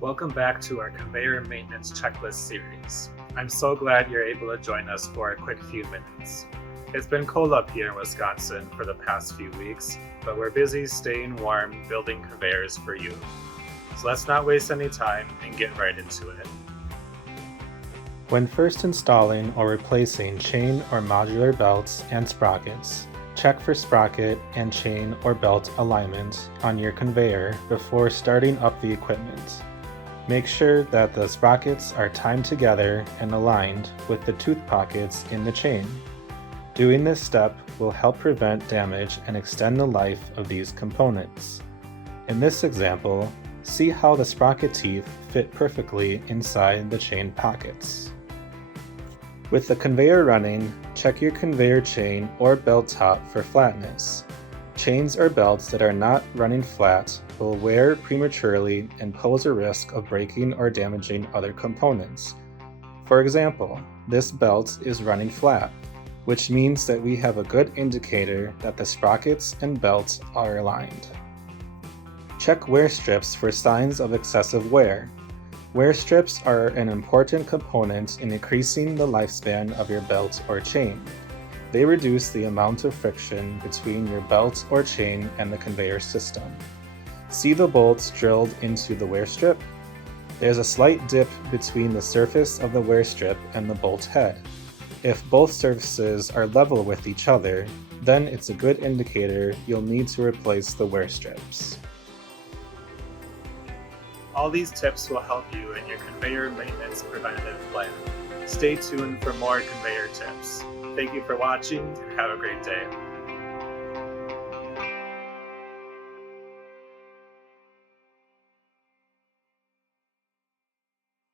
Welcome back to our conveyor maintenance checklist series. I'm so glad you're able to join us for a quick few minutes. It's been cold up here in Wisconsin for the past few weeks, but we're busy staying warm building conveyors for you. So let's not waste any time and get right into it. When first installing or replacing chain or modular belts and sprockets, check for sprocket and chain or belt alignment on your conveyor before starting up the equipment. Make sure that the sprockets are timed together and aligned with the tooth pockets in the chain. Doing this step will help prevent damage and extend the life of these components. In this example, see how the sprocket teeth fit perfectly inside the chain pockets. With the conveyor running, check your conveyor chain or belt top for flatness. Chains or belts that are not running flat will wear prematurely and pose a risk of breaking or damaging other components. For example, this belt is running flat, which means that we have a good indicator that the sprockets and belts are aligned. Check wear strips for signs of excessive wear. Wear strips are an important component in increasing the lifespan of your belt or chain. They reduce the amount of friction between your belt or chain and the conveyor system. See the bolts drilled into the wear strip? There's a slight dip between the surface of the wear strip and the bolt head. If both surfaces are level with each other, then it's a good indicator you'll need to replace the wear strips. All these tips will help you in your conveyor maintenance preventative plan. Stay tuned for more conveyor tips. Thank you for watching and have a great day.